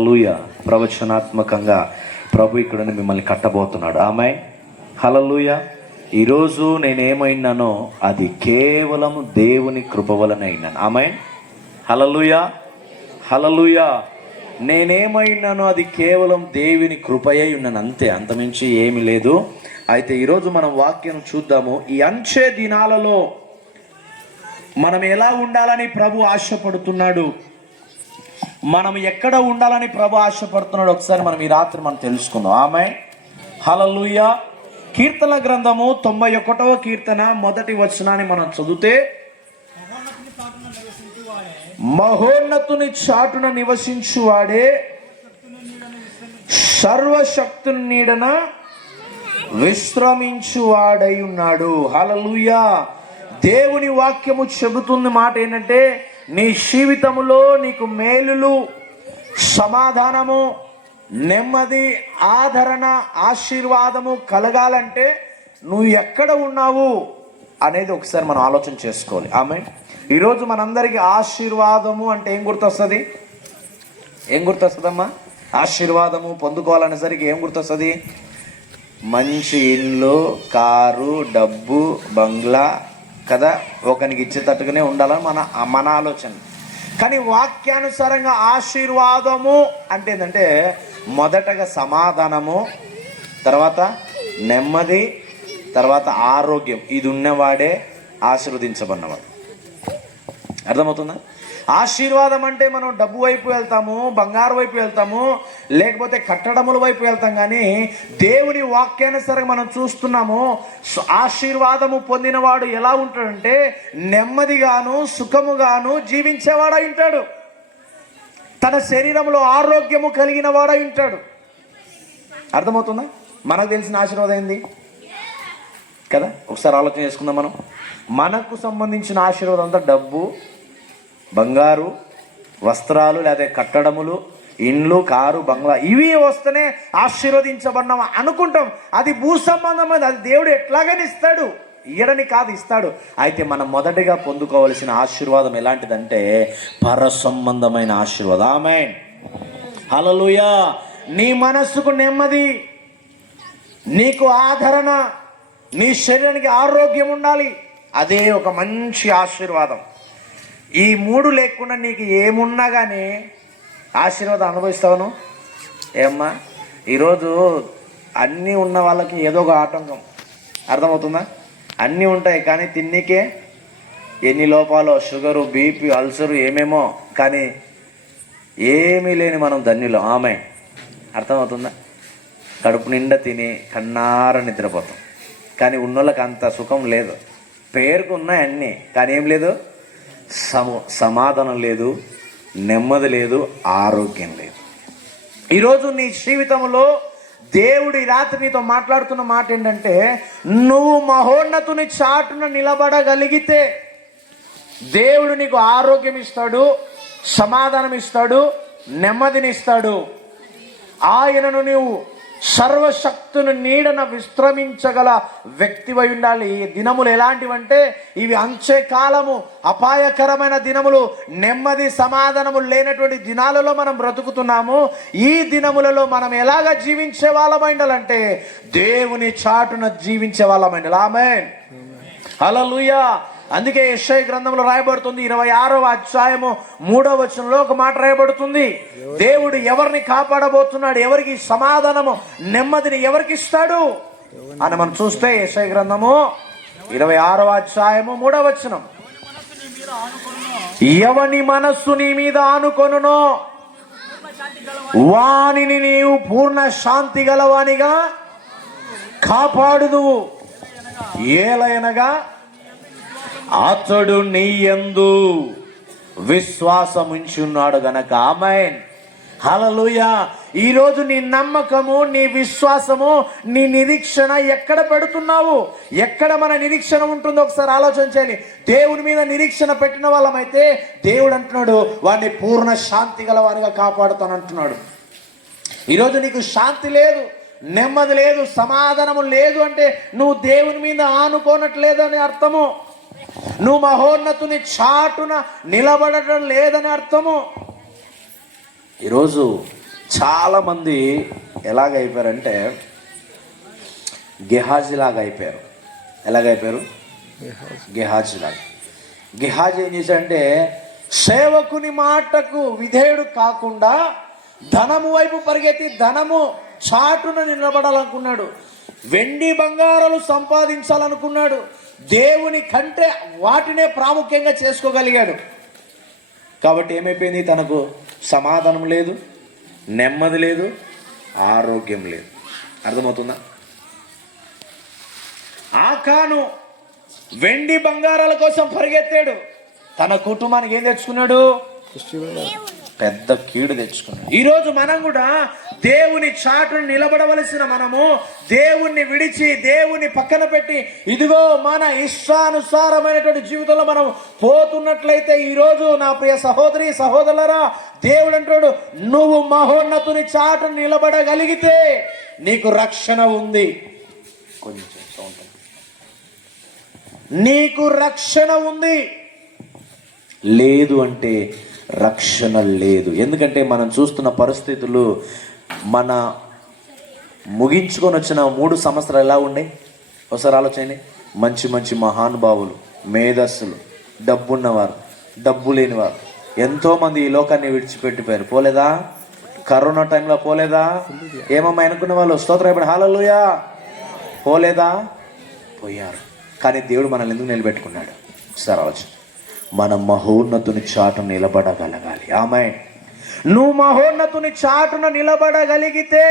హలలుయ ప్రవచనాత్మకంగా ప్రభు ఇక్కడ మిమ్మల్ని కట్టబోతున్నాడు. ఆమె హలలుయ ఈరోజు నేనేమైనానో అది కేవలం దేవుని కృప వలన అయినాను. ఆమె హలలుయ హలలుయ నేనేమైనానో అది కేవలం దేవుని కృపయై ఉన్నాను. అంతే అంతమించి ఏమీ లేదు. అయితే ఈరోజు మనం వాక్యం చూద్దాము. ఈ అంచే దినాలలో మనం ఎలా ఉండాలని ప్రభు ఆశపడుతున్నాడు? మనం ఎక్కడ ఉండాలని ప్రభు ఆశపడుతున్నాడు ఒకసారి మనం ఈ రాత్రి మనం తెలుసుకుందాం. ఆమె హలలుయ కీర్తన గ్రంథము తొంభై ఒకటవ కీర్తన మొదటి వచనాన్ని మనం చదివితే మహోన్నతుని చాటున నివసించువాడే సర్వశక్తుని నీడన విశ్రమించువాడై ఉన్నాడు. హలలుయ దేవుని వాక్యము చెబుతుంది మాట ఏంటంటే నీ జీవితములో నీకు మేలులు సమాధానము నెమ్మది ఆదరణ ఆశీర్వాదము కలగాలంటే నువ్వు ఎక్కడ ఉన్నావు అనేది ఒకసారి మనం ఆలోచన చేసుకోవాలి. ఆమె ఈరోజు మనందరికీ ఆశీర్వాదము అంటే ఏం గుర్తొస్తుంది? ఏం గుర్తొస్తుందమ్మా? ఆశీర్వాదము పొందుకోవాలనేసరికి ఏం గుర్తొస్తుంది? మంచి ఇల్లు కారు డబ్బు బంగ్లా కదా? ఒకనికి ఇచ్చేటట్టుగానే ఉండాలని మన మన ఆలోచన. కానీ వాక్యానుసారంగా ఆశీర్వాదము అంటే ఏంటంటే మొదటగా సమాధానము తర్వాత నెమ్మది తర్వాత ఆరోగ్యం. ఇది ఉన్నవాడే ఆశీర్వదించబడినవాడు. అర్థమవుతుందా? ఆశీర్వాదం అంటే మనం డబ్బు వైపు వెళ్తాము బంగారు వైపు వెళ్తాము లేకపోతే కట్టడముల వైపు వెళ్తాం కానీ దేవుని వాక్యానుసారంగా మనం చూస్తున్నాము ఆశీర్వాదము పొందినవాడు ఎలా ఉంటాడంటే నెమ్మదిగాను సుఖముగాను జీవించేవాడై ఉంటాడు. తన శరీరంలో ఆరోగ్యము కలిగిన వాడై ఉంటాడు. అర్థమవుతుందా? మనకు తెలిసిన ఆశీర్వాదం ఏంది? కదా? ఒకసారి ఆలోచన చేసుకుందాం మనం. మనకు సంబంధించిన ఆశీర్వాదం అంతా డబ్బు బంగారు వస్త్రాలు లేదా కట్టడములు ఇండ్లు కారు బంగ్లా ఇవి వస్తేనే ఆశీర్వదించబడినాం అనుకుంటాం. అది భూ సంబంధమైనది. అది దేవుడు ఎట్లాగని ఇస్తాడు. ఇయ్యడని కాదు ఇస్తాడు. అయితే మనం మొదటిగా పొందుకోవలసిన ఆశీర్వాదం ఎలాంటిదంటే పర సంబంధమైన ఆశీర్వాదం. ఆమె హలలుయా నీ మనస్సుకు నెమ్మది నీకు ఆదరణ నీ శరీరానికి ఆరోగ్యం ఉండాలి. అదే ఒక మంచి ఆశీర్వాదం. ఈ మూడు లేకుండా నీకు ఏమున్నా కానీ ఆశీర్వాదం అనుభవిస్తావును ఏమ్మా ఈరోజు అన్నీ ఉన్న వాళ్ళకి ఏదో ఒక ఆటంకం. అర్థమవుతుందా? అన్నీ ఉంటాయి కానీ తిన్నికే ఎన్ని లోపాలో షుగరు బీపీ అల్సరు ఏమేమో కానీ ఏమీ లేని మనం ధన్యులం. ఆమె అర్థమవుతుందా? కడుపు నిండా తిని కన్నార నిద్రపోతాం. కానీ ఉన్నోళ్ళకి అంత సుఖం లేదు. పేరుకు ఉన్నాయి అన్నీ కానీ ఏం లేదు? సమాధానం లేదు నెమ్మది లేదు ఆరోగ్యం లేదు. ఈరోజు నీ జీవితంలో దేవుడు ఈ రాత్రి నీతో మాట్లాడుతున్న మాట ఏంటంటే నువ్వు మహోన్నతుని చాటున నిలబడగలిగితే దేవుడు నీకు ఆరోగ్యం ఇస్తాడు సమాధానం ఇస్తాడు నెమ్మదిని ఇస్తాడు. ఆయనను నీవు సర్వశక్తుని నీడన విశ్రమించగల వ్యక్తివై ఉండాలి. ఈ దినములు ఎలాంటివంటే ఇవి అంచె కాలము అపాయకరమైన దినములు నెమ్మది సమాధానము లేనటువంటి దినాలలో మనం బ్రతుకుతున్నాము. ఈ దినములలో మనం ఎలాగ జీవించే వాళ్ళమైండాలంటే దేవుని చాటున జీవించే వాళ్ళమైండాలి ఆమె హల్లెలూయా. అందుకే యెషయ గ్రంథంలో రాయబడుతుంది ఇరవై ఆరవ అధ్యాయము మూడవ వచనంలో ఒక మాట రాయబడుతుంది. దేవుడు ఎవరిని కాపాడబోతున్నాడు? ఎవరికి సమాధానము నెమ్మదిని ఎవరికి ఇస్తాడు? అని మనం చూస్తే యెషయ గ్రంథము ఇరవై ఆరవ అధ్యాయము మూడవ వచనం. ఎవని మనస్సు నీ మీద ఆనుకొనునో? వానిని నీవు పూర్ణ శాంతి గలవానిగా కాపాడుదువు. ఏలయనగా అతడు నీయందు విశ్వాసముంచున్నాడు గనక. ఆమెన్. హలలుయ ఈరోజు నీ నమ్మకము నీ విశ్వాసము నీ నిరీక్షణ ఎక్కడ పెడుతున్నావు? ఎక్కడ మన నిరీక్షణ ఉంటుందో ఒకసారి ఆలోచన చేయాలి దేవుని మీద నిరీక్షణ పెట్టిన వాళ్ళమైతే దేవుడు అంటున్నాడు వాడిని పూర్ణ శాంతి గలవానిగా కాపాడుతాను అంటున్నాడు. ఈరోజు నీకు శాంతి లేదు నెమ్మది లేదు సమాధానము లేదు అంటే నువ్వు దేవుని మీద ఆనుకోనట్లేదు అని అర్థము. నువ్వు మహోన్నతుని చాటున నిలబడటం లేదని అర్థము. ఈరోజు చాలామంది ఎలాగ అయిపోయారంటే గెహాజీ లాగా అయిపోయారు. ఎలాగైపోయారు? గెహాజీ. లాగా గెహాజీ ఏం చేశాడంటే సేవకుని మాటకు విధేయుడు కాకుండా ధనము వైపు పరిగెత్తి ధనము చాటున నిలబడాలనుకున్నాడు. వెండి బంగారాలు సంపాదించాలనుకున్నాడు. దేవుని కంటే వాటినే ప్రాముఖ్యంగా చేసుకోగలిగాడు. కాబట్టి ఏమైపోయింది? తనకు సమాధానం లేదు నెమ్మది లేదు ఆరోగ్యం లేదు. అర్థమవుతుందా? ఆకాను వెండి బంగారాల కోసం పరిగెత్తాడు. తన కుటుంబానికి ఏం తెచ్చుకున్నాడు? పెద్ద కీడు తెచ్చుకున్నాడు. ఈరోజు మనం కూడా దేవుని చాటును నిలబడవలసిన మనము దేవుణ్ణి విడిచి దేవుని పక్కన పెట్టి ఇదిగో మన ఇష్టానుసారమైనటువంటి జీవితంలో మనం పోతున్నట్లయితే ఈరోజు నా ప్రియ సహోదరి సహోదరులరా దేవుడు అంటాడు నువ్వు మహోన్నతుని చాటు నిలబడగలిగితే నీకు రక్షణ ఉంది. కొంచెం సౌండ్ నీకు రక్షణ ఉంది. లేదు అంటే రక్షణ లేదు. ఎందుకంటే మనం చూస్తున్న పరిస్థితులు మన ముగించుకొని వచ్చిన మూడు సంవత్సరాలు ఎలా ఉన్నాయి? ఒకసారి ఆలోచన మంచి మంచి మహానుభావులు మేధస్సులు డబ్బున్నవారు డబ్బు లేనివారు. ఎంతోమంది ఈ లోకాన్ని విడిచిపెట్టిపోయారు. పోలేదా? కరోనా టైంలో పోలేదా? ఏమమ్మా అనుకున్న వాళ్ళు? స్తోత్రం హాలలుయా! పోలేదా? పోయారు. కానీ దేవుడు మనల్ని ఎందుకు నిలబెట్టుకున్నాడు? సార్ ఆలోచన మన మహోన్నతుని చాటు నిలబడగలగాలి. ఆమె నువ్వు మహోన్నతుని చాటున నిలబడగలిగితే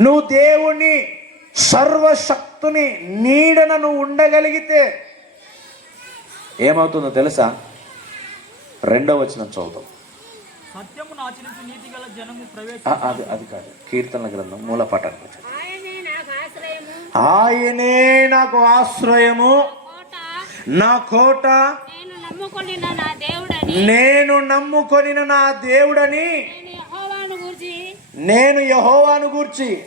నువ్వు దేవుని సర్వశక్తుని నీడన నువ్వు ఉండగలిగితే ఏమవుతుందో తెలుసా? రెండో వచనం చదువుతాం. అది అది కాదు. కీర్తన గ్రంథం మూల పాఠానికి ఆయనే నాకు ఆశ్రయము ఆయనే నాకు ఆశ్రయము కోట నా కోట నేను నమ్ముకొనిన నా దేవుడని. నేను యెహోవాను గురించి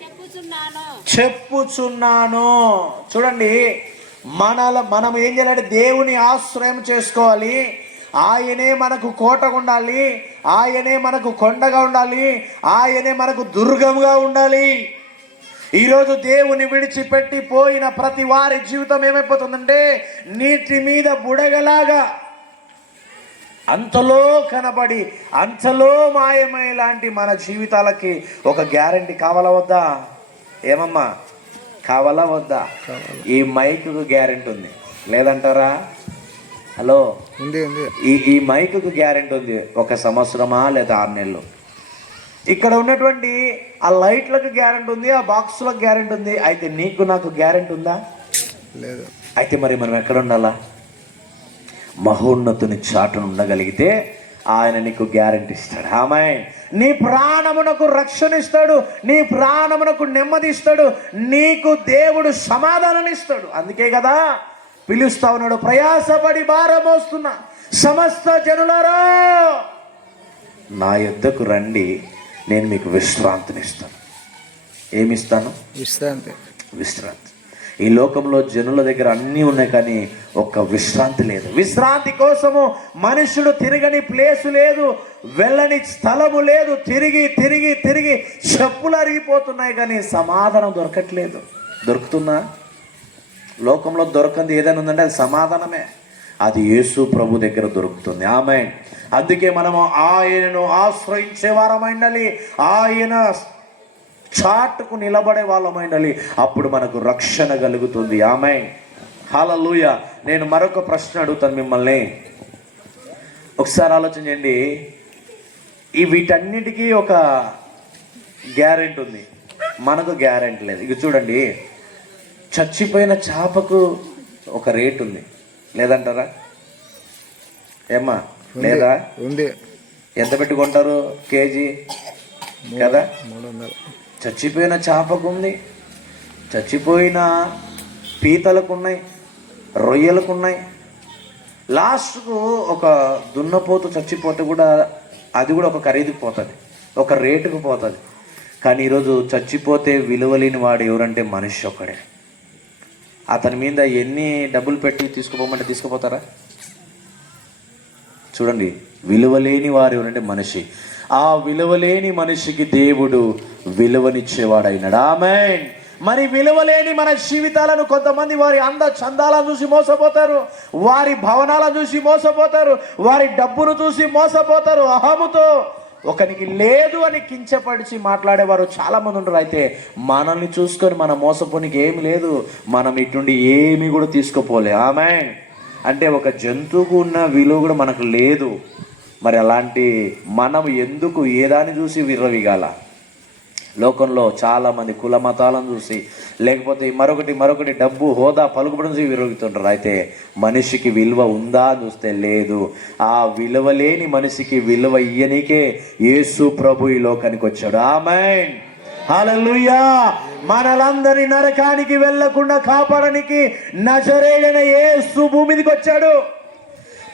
చెప్పుచున్నాను. చూడండి మనల మనం ఏం చేయాలంటే దేవుని ఆశ్రయం చేసుకోవాలి. ఆయనే మనకు కోటగా ఉండాలి. ఆయనే మనకు కొండగా ఉండాలి. ఆయనే మనకు దుర్గంగా ఉండాలి. ఈరోజు దేవుని విడిచిపెట్టి పోయిన ప్రతి వారి జీవితం ఏమైపోతుందంటే నీటి మీద బుడగలాగా అంతలో కనబడి అంతలో మాయమై లాంటి మన జీవితాలకి ఒక గ్యారంటీ కావాలా వద్దా? ఏమమ్మా? కావాలా వద్దా? ఈ మైక్కు గ్యారెంటీ ఉంది. లేదంటారా? హలో? ఉంది ఉంది. ఈ ఈ మైక్కు గ్యారెంటీ ఉంది. ఒక సంవత్సరమా లేదా ఆరు నెలలు? ఇక్కడ ఉన్నటువంటి ఆ లైట్లకు గ్యారెంటీ ఉంది ఆ బాక్సులకు గ్యారెంటీ ఉంది. అయితే నీకు నాకు గ్యారెంటీ ఉందా? లేదు. అయితే మరి మనం ఎక్కడ ఉండాలా? మహోన్నతుని చాటును ఉండగలిగితే ఆయన నీకు గ్యారంటీ ఇస్తాడు. ఆమె నీ ప్రాణమునకు రక్షణ ఇస్తాడు నీ ప్రాణమునకు నెమ్మది ఇస్తాడు నీకు దేవుడు సమాధానం ఇస్తాడు. అందుకే కదా పిలుస్తా ఉన్నాడు ప్రయాసపడి భారమోస్తున్న సమస్త జనులారా నా యొద్దకు రండి. నేను మీకు విశ్రాంతినిస్తాను. ఏమిస్తాను? విశ్రాంతి. విశ్రాంతి. ఈ లోకంలో జనుల దగ్గర అన్నీ ఉన్నాయి కానీ ఒక్క విశ్రాంతి లేదు. విశ్రాంతి కోసము మనుషుడు తిరగని ప్లేసు లేదు వెళ్ళని స్థలము లేదు. తిరిగి తిరిగి తిరిగి చెప్పులు అరిగిపోతున్నాయి కానీ సమాధానం దొరకట్లేదు. దొరుకుతుందా? లోకంలో దొరకంది ఏదైనా ఉందంటే అది సమాధానమే. అది యేసు ప్రభు దగ్గర దొరుకుతుంది. ఆమె అందుకే మనము ఆయనను ఆశ్రయించే వారమైండాలి. ఆయన చాటుకు నిలబడే వాళ్ళమైండాలి. అప్పుడు మనకు రక్షణ కలుగుతుంది. ఆమె హాలూయ నేను మరొక ప్రశ్న అడుగుతాను మిమ్మల్ని. ఒకసారి ఆలోచన చేయండి. ఈ వీటన్నిటికీ ఒక గ్యారెంటీ ఉంది. మనకు గ్యారెంటీ లేదు. ఇక చూడండి. చచ్చిపోయిన చేపకు ఒక రేట్ ఉంది. లేదంటారా? ఏమ్మా లేదా? ఉంది. ఎంత పెట్టి కొంటారు కేజీ? కదా? చచ్చిపోయిన చేపకు ఉంది. చచ్చిపోయిన పీతలకు ఉన్నాయి రొయ్యలకు ఉన్నాయి లాస్ట్కు ఒక దున్నపోతు చచ్చిపోతే కూడా అది కూడా ఒక ఖరీదుకు పోతుంది ఒక రేటుకు పోతుంది. కానీ ఈరోజు చచ్చిపోతే విలువలేని వాడు ఎవరంటే మనిషి ఒక్కడే. అతని మీద ఎన్ని డబ్బులు పెట్టి తీసుకుపోమంటే తీసుకుపోతారా? చూడండి విలువలేని వారు ఎవరంటే మనిషి. ఆ విలువలేని మనిషికి దేవుడు విలువనిచ్చేవాడైనాడు. ఆమెన్. మరి విలువలేని మన జీవితాలను కొంతమంది వారి అంద చందాలను చూసి మోసపోతారు వారి భవనాలను చూసి మోసపోతారు వారి డబ్బును చూసి మోసపోతారు అహముతో. ఒకరికి లేదు అని కించపడిచి మాట్లాడేవారు చాలామంది ఉంటారు అయితే మనల్ని చూసుకొని మన మోసపోనికి ఏమి లేదు. మనం ఇటుండి ఏమీ కూడా తీసుకోపోలే. ఆమె అంటే ఒక జంతువుకు ఉన్న విలువ కూడా మనకు లేదు. మరి అలాంటి మనం ఎందుకు ఏదాన్ని చూసి విర్రవిగాల? లోకంలో చాలామంది కుల మతాలను చూసి లేకపోతే మరొకటి మరొకటి డబ్బు హోదా పలుకుబడి విరుగుతుంటారు అయితే మనిషికి విలువ ఉందా చూస్తే లేదు. ఆ విలువ లేని మనిషికి విలువ ఇయ్యనికే యేసు ప్రభు ఈ లోకానికి వచ్చాడు. ఆమెన్. హలలుయా మనలందరి నరకానికి వెళ్ళకుండా కాపాడనికి నజరేడైన యేసు భూమిదికి వచ్చాడు.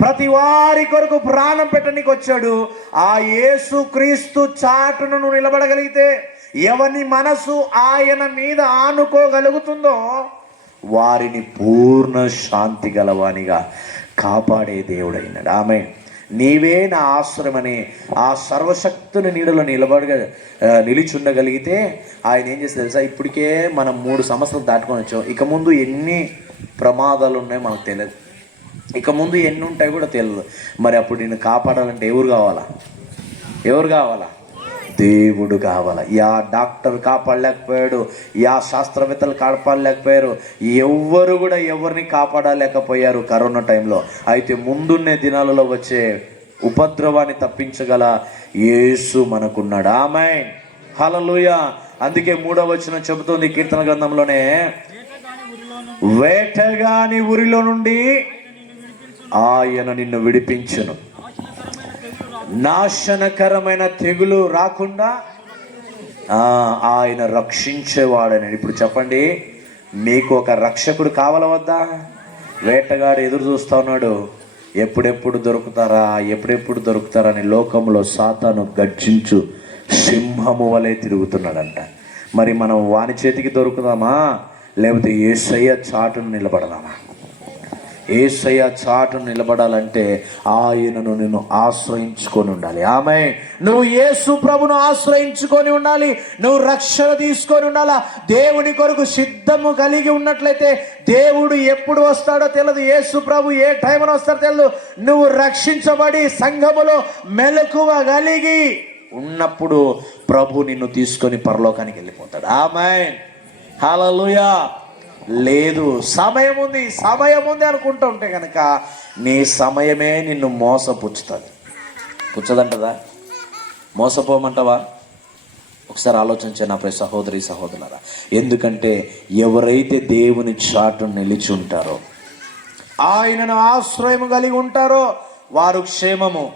ప్రతి వారి కొరకు ప్రాణం పెట్టడానికి వచ్చాడు. ఆ యేసు క్రీస్తు చాటును నువ్వు నిలబడగలిగితే ఎవని మనసు ఆయన మీద ఆనుకోగలుగుతుందో వారిని పూర్ణ శాంతి గలవానిగా కాపాడే దేవుడైనాడు. ఆమె నీవే నా ఆశ్రమని. ఆ సర్వశక్తుని నీడలో నిలబడగ నిలిచుండగలిగితే ఆయన ఏం చేస్తే తెలుసా? ఇప్పటికే మనం మూడు సంవత్సరాలు దాటుకొని వచ్చాం. ఇక ముందు ఎన్ని ప్రమాదాలు ఉన్నాయో మనకు తెలియదు. ఇక ముందు ఎన్ని ఉంటాయో కూడా తెలియదు. మరి అప్పుడు నేను కాపాడాలంటే ఎవరు కావాలా? ఎవరు కావాలా? దేవుడు కావాల? యా డాక్టర్ కాపాడలేకపోయాడు యా శాస్త్రవేత్తలు కాపాడలేకపోయారు ఎవ్వరు కూడా ఎవరిని కాపాడలేకపోయారు కరోనా టైంలో. అయితే ముందున్నే దినాలలో వచ్చే ఉపద్రవాన్ని తప్పించగల యేసు మనకున్నాడు. ఆమె హలలుయ అందుకే మూడవ వచ్చిన చెబుతోంది కీర్తన గ్రంథంలోనే వేటగాని ఊరిలో నుండి ఆయన నిన్ను విడిపించును. నాశనకరమైన తెగులు రాకుండా ఆయన రక్షించేవాడని. ఇప్పుడు చెప్పండి మీకు ఒక రక్షకుడు కావాల వద్దా? వేటగాడు ఎదురు చూస్తా ఉన్నాడు. ఎప్పుడెప్పుడు దొరుకుతారా? ఎప్పుడెప్పుడు దొరుకుతారా అని లోకంలో సాతాను గర్జించు సింహము వలె తిరుగుతున్నాడంట. మరి మనం వాని చేతికి దొరుకుదామా? లేకపోతే ఏసయ్య చాటును నిలబడదామా? ఏసయ్య చాటును నిలబడాలంటే ఆయనను నేను ఆశ్రయించుకొని ఉండాలి. ఆమె నువ్వు యేసు ప్రభును ఆశ్రయించుకొని ఉండాలి. నువ్వు రక్షణ తీసుకొని ఉండాలా? దేవుని కొరకు సిద్ధము కలిగి ఉన్నట్లయితే దేవుడు ఎప్పుడు వస్తాడో తెలియదు యేసు ప్రభు ఏ టైంలో వస్తాడో తెలియదు నువ్వు రక్షించబడి సంఘములో మెలకువ కలిగి ఉన్నప్పుడు ప్రభు నిన్ను తీసుకొని పరలోకానికి వెళ్ళిపోతాడు. ఆమె హల్లెలూయా. లేదు సమయం ఉంది సమయం ఉంది అనుకుంటూ ఉంటే కనుక నీ సమయమే నిన్ను మోసపుచ్చుతుంది. పుచ్చదంటదా? మోసపోమంటావా? ఒకసారి ఆలోచించే నా ప్రతి సహోదరి సహోదరులరా ఎందుకంటే ఎవరైతే దేవుని చాటు నిలిచి ఉంటారో ఆయనను ఆశ్రయం కలిగి ఉంటారో వారు క్షేమము.